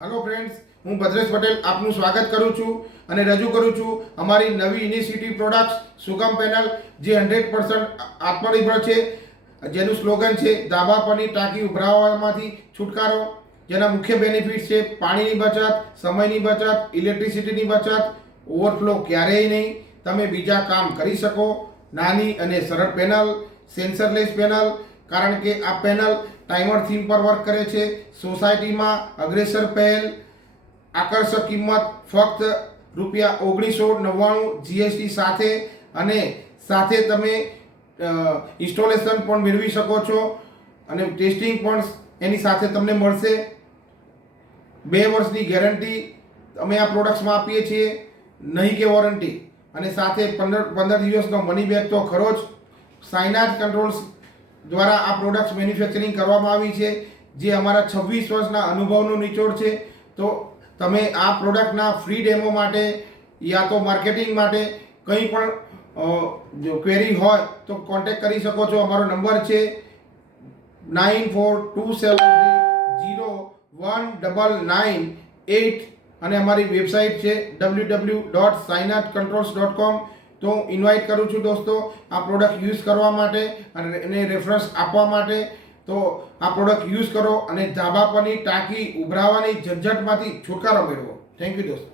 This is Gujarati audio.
हेलो फ्रेंड्स, हूँ भद्रेश पटेल आपનું સ્વાગત કરું છું અને રજૂ કરું છું અમારી નવી ઇનિશિયેટિવ પ્રોડક્ટ્સ સુગમ પેનલ જે 100% આત્મનિર્ભર છે, જેનું સ્લોગન છે ધાબા પરની ટાંકી ઉભરાવવામાંથી છુટકારો। જેના મુખ્ય બેનિફિટ્સ છે પાણીની બચત, સમયની બચત, ઇલેક્ટ્રિસિટીની બચત, ઓવરફ્લો ક્યારેય નહીં, તમે બીજા કામ કરી શકો। નાની અને સરળ પેનલ, સેન્સરલેસ પેનલ, કારણ કે આ પેનલ ટાઈમર થીમ પર વર્ક કરે છે। સોસાયટીમાં અગ્રેસર પહેલ, આકર્ષક કિંમત ફક્ત ₹1999 જીએસટી સાથે, અને સાથે તમે ઇન્સ્ટોલેશન પણ મેળવી શકો છો અને ટેસ્ટિંગ પણ એની સાથે તમને મળશે। 2 વર્ષની ગેરંટી અમે આ પ્રોડક્ટ્સમાં આપીએ છીએ, નહીં કે વોરંટી, અને સાથે 15 દિવસનો મની બેક તો ખરો જ। સાયનાજ કંટ્રોલ્સ દ્વારા આ પ્રોડક્ટ્સ મેન્યુફેક્ચરિંગ કરવામાં આવી છે, જે અમારા 26 વર્ષના અનુભવનો નિચોડ છે। તો તમે આ પ્રોડક્ટના ફ્રી ડેમો માટે યા તો માર્કેટિંગ માટે કંઈ પણ જો ક્વેરી હોય તો કોન્ટેક્ટ કરી શકો છો। અમારો નંબર છે 9427301998 અને અમારી વેબસાઇટ છે www.sainajcontrols.com। તો ઇન્વાઇટ કરું છું દોસ્તો આ પ્રોડક્ટ યુઝ કરવા માટે અને એને રેફરન્સ આપવા માટે। તો આ પ્રોડક્ટ યુઝ કરો અને ધાબા પરની ટાંકી ઉભરાવાની ઝંઝટમાંથી છુટકારો મેળવો। થેન્ક યુ દોસ્તો।